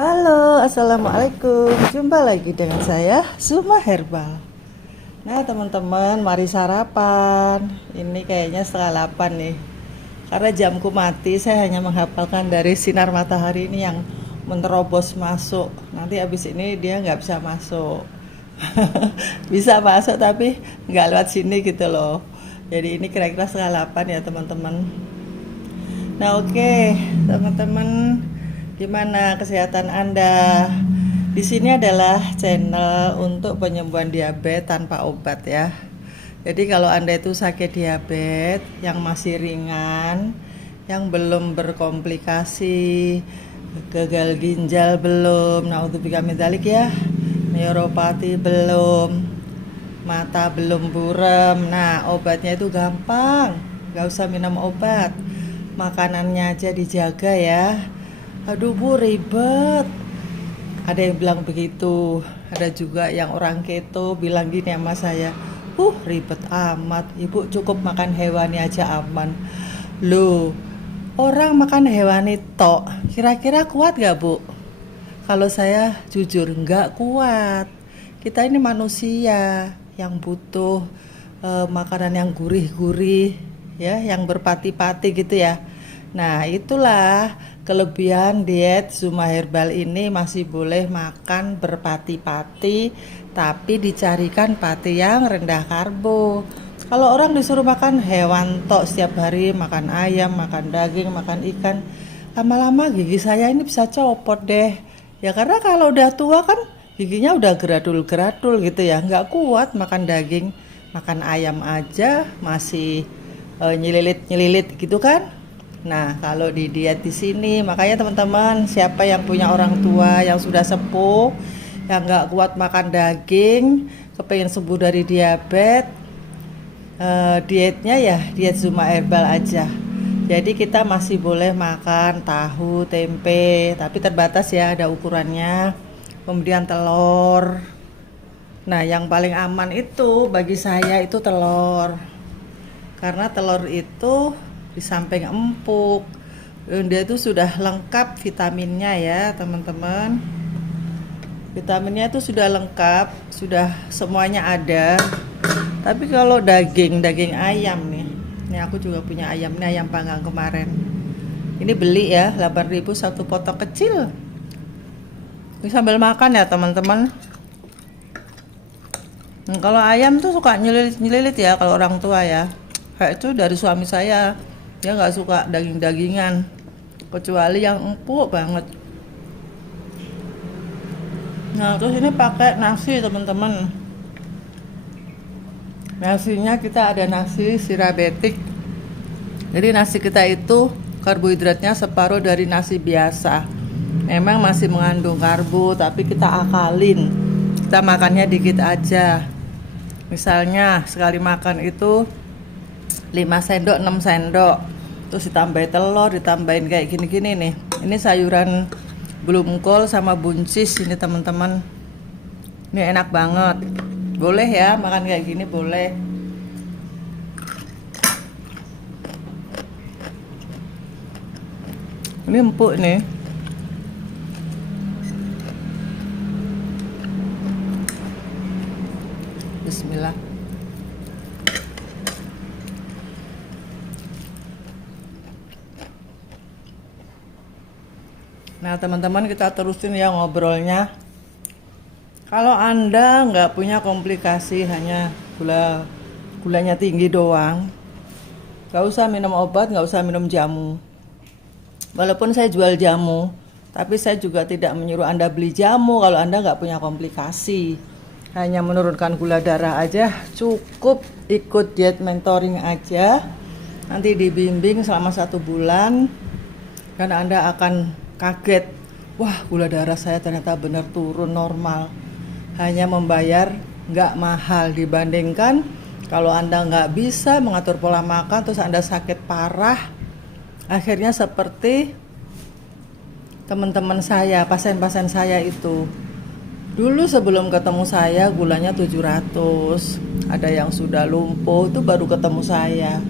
Halo, assalamualaikum. Jumpa lagi dengan saya, Suma Herbal. Nah, teman-teman, mari sarapan. Ini kayaknya setengah 8 nih. Karena jamku mati, saya hanya menghafalkan dari sinar matahari ini yang menerobos masuk. Nanti habis ini dia nggak bisa masuk. Bisa masuk tapi nggak lewat sini gitu loh. Jadi ini kira-kira setengah 8 ya, teman-teman. Nah, oke, teman-teman, gimana kesehatan Anda? Di sini adalah channel untuk penyembuhan diabetes tanpa obat ya. Jadi kalau Anda itu sakit diabetes yang masih ringan, yang belum berkomplikasi, gagal ginjal belum, naudzubillah min dzalik ya, neuropati belum, mata belum buram. Nah, obatnya itu gampang, nggak usah minum obat, makanannya aja dijaga ya. Aduh bu, ribet. Ada yang bilang begitu. Ada juga yang orang keto bilang gini sama saya, ribet amat, ibu cukup makan hewani aja aman. Loh, orang makan hewani tok, kira-kira kuat gak bu? Kalau saya jujur nggak kuat. Kita ini manusia yang butuh makanan yang gurih-gurih ya, yang berpati-pati gitu ya. Nah, itulah kelebihan diet Zuma Herbal ini, masih boleh makan berpati-pati tapi dicarikan pati yang rendah karbo. Kalau orang disuruh makan hewan tok setiap hari, makan ayam, makan daging, makan ikan, lama-lama gigi saya ini bisa copot deh. Ya karena kalau udah tua kan giginya udah geradul-geradul gitu ya, nggak kuat makan daging, makan ayam aja masih nyelilit-nyelilit gitu kan. Nah, kalau di diet di sini, makanya teman-teman, siapa yang punya orang tua yang sudah sepuh, yang nggak kuat makan daging, kepengen sembuh dari diabetes, dietnya ya diet Zuma Herbal aja. Jadi kita masih boleh makan tahu, tempe, tapi terbatas ya, ada ukurannya. Kemudian telur. Nah, yang paling aman itu bagi saya itu telur. Karena telur itu di samping empuk, dia itu sudah lengkap vitaminnya ya teman-teman. Vitaminnya itu sudah lengkap, sudah semuanya ada. Tapi kalau daging ayam nih, ini aku juga punya ayam, ini ayam panggang kemarin. Ini beli ya 8.000 satu potong kecil. Ini sambil makan ya teman-teman. Kalau ayam tuh suka nyelilit ya kalau orang tua ya. Kayak itu dari suami saya. Dia nggak suka daging-dagingan, kecuali yang empuk banget. Nah, terus ini pakai nasi teman-teman. Nasinya kita ada nasi sirabetik. Jadi nasi kita itu karbohidratnya separuh dari nasi biasa. Memang masih mengandung karbo, tapi kita akalin. Kita makannya dikit aja. Misalnya sekali makan itu 5 sendok 6 sendok, terus ditambahin telur, ditambahin kayak gini-gini nih. Ini sayuran blumkol sama buncis ini teman-teman. Ini enak banget. Boleh ya makan kayak gini, boleh. Ini empuk nih. Bismillah. Nah teman-teman, kita terusin ya ngobrolnya. Kalau Anda nggak punya komplikasi, hanya gulanya tinggi doang, nggak usah minum obat, nggak usah minum jamu. Walaupun saya jual jamu, tapi saya juga tidak menyuruh Anda beli jamu kalau Anda nggak punya komplikasi. Hanya menurunkan gula darah aja cukup, ikut diet mentoring aja. Nanti dibimbing selama 1 bulan, dan Anda akan kaget, wah gula darah saya ternyata benar turun normal. Hanya membayar nggak mahal dibandingkan kalau Anda nggak bisa mengatur pola makan, terus Anda sakit parah. Akhirnya seperti teman-teman saya, pasien-pasien saya itu. Dulu sebelum ketemu saya gulanya 700, ada yang sudah lumpuh itu baru ketemu saya.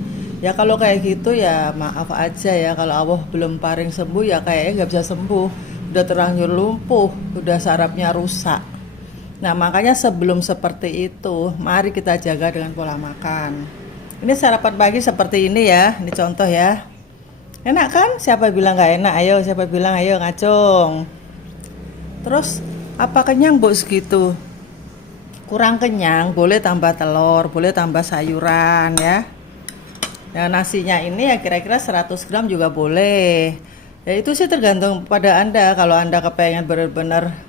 Ya kalau kayak gitu ya maaf aja ya, kalau Allah belum paring sembuh ya kayaknya nggak bisa sembuh. udah terlanjur lumpuh, udah sarafnya rusak. Nah, makanya sebelum seperti itu, mari kita jaga dengan pola makan. Ini sarapan pagi seperti ini ya, ini contoh ya. Enak kan? Siapa bilang nggak enak? Ayo, siapa bilang ayo ngacung. Terus, apa kenyang bu segitu? Kurang kenyang, boleh tambah telur, boleh tambah sayuran ya. Nah, nasinya ini ya kira-kira 100 gram juga boleh. Ya itu sih tergantung pada Anda. Kalau Anda kepengen benar-benar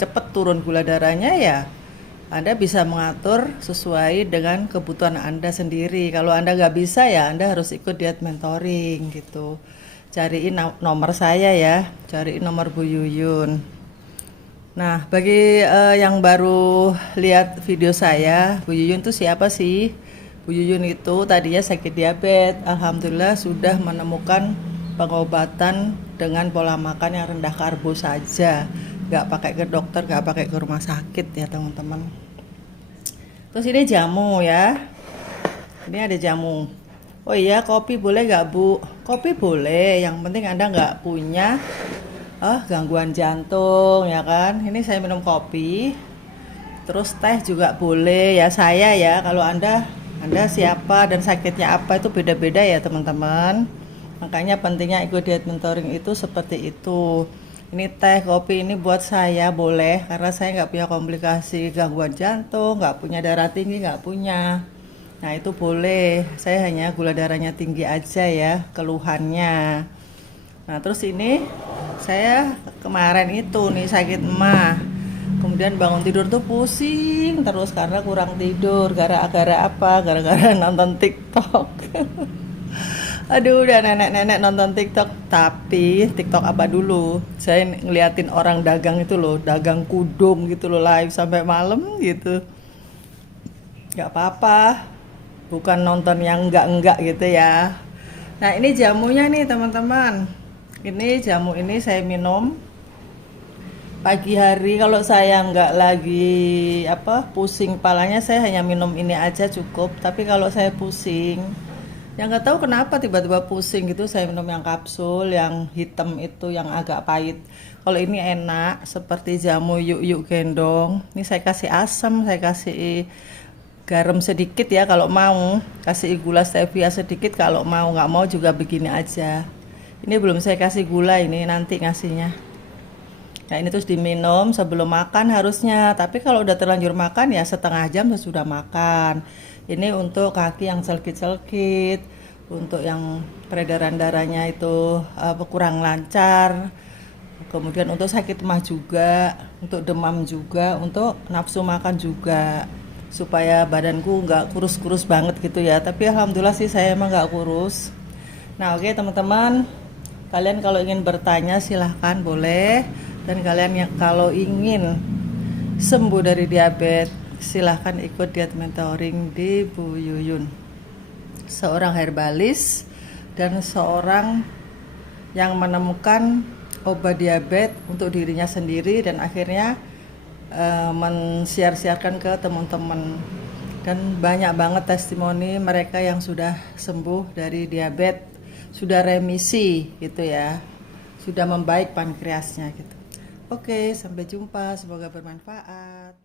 cepet turun gula darahnya ya Anda bisa mengatur sesuai dengan kebutuhan Anda sendiri. Kalau Anda nggak bisa ya Anda harus ikut diet mentoring gitu. Cariin nomor saya ya, cariin nomor Bu Yuyun. Nah, bagi yang baru lihat video saya, Bu Yuyun tuh siapa sih? Bu Yuyun itu tadinya sakit diabetes. Alhamdulillah sudah menemukan pengobatan dengan pola makan yang rendah karbo saja. Nggak pakai ke dokter, nggak pakai ke rumah sakit ya teman-teman. Terus ini jamu ya. Ini ada jamu. Oh iya, kopi boleh nggak Bu? Kopi boleh, yang penting Anda nggak punya gangguan jantung ya kan. Ini saya minum kopi. Terus teh juga boleh ya saya ya. Kalau Anda siapa dan sakitnya apa itu beda-beda ya teman-teman. Makanya pentingnya ikut diet mentoring itu seperti itu. Ini teh, kopi ini buat saya boleh karena saya nggak punya komplikasi gangguan jantung, nggak punya darah tinggi, nggak punya. Nah itu boleh. Saya hanya gula darahnya tinggi aja ya keluhannya. Nah terus ini saya kemarin itu nih sakit emah. Kemudian bangun tidur tuh pusing terus karena kurang tidur. Gara-gara apa? Gara-gara nonton TikTok. Aduh, udah nenek-nenek nonton TikTok. Tapi TikTok apa dulu? Saya ngeliatin orang dagang itu loh, dagang kudung gitu loh, live sampai malam gitu. Gak apa-apa, bukan nonton yang enggak-enggak gitu ya. Nah ini jamunya nih teman-teman. Ini jamu ini saya minum pagi hari. Kalau saya nggak lagi pusing kepalanya, saya hanya minum ini aja cukup. Tapi kalau saya pusing, yang nggak tahu kenapa tiba-tiba pusing gitu, saya minum yang kapsul yang hitam itu yang agak pahit. Kalau ini enak seperti jamu yuk gendong. Ini saya kasih asam, saya kasih garam sedikit ya kalau mau, kasih gula stevia sedikit kalau mau, nggak mau juga begini aja. Ini belum saya kasih gula, ini nanti ngasihnya. Nah ini terus diminum sebelum makan harusnya. Tapi kalau udah terlanjur makan ya setengah jam sesudah makan. Ini untuk kaki yang selkit-selkit, untuk yang peredaran darahnya itu kurang lancar, kemudian untuk sakit emah juga, untuk demam juga, untuk nafsu makan juga, supaya badanku nggak kurus-kurus banget gitu ya. Tapi alhamdulillah sih saya emang nggak kurus. Nah oke teman-teman, kalian kalau ingin bertanya silahkan boleh. Dan kalian yang kalau ingin sembuh dari diabetes, silahkan ikut diet mentoring di Bu Yuyun, seorang herbalis dan seorang yang menemukan obat diabetes untuk dirinya sendiri dan akhirnya men-share-sharekan ke teman-teman. Dan banyak banget testimoni mereka yang sudah sembuh dari diabetes, sudah remisi gitu ya, sudah membaik pankreasnya gitu. Oke, sampai jumpa, semoga bermanfaat.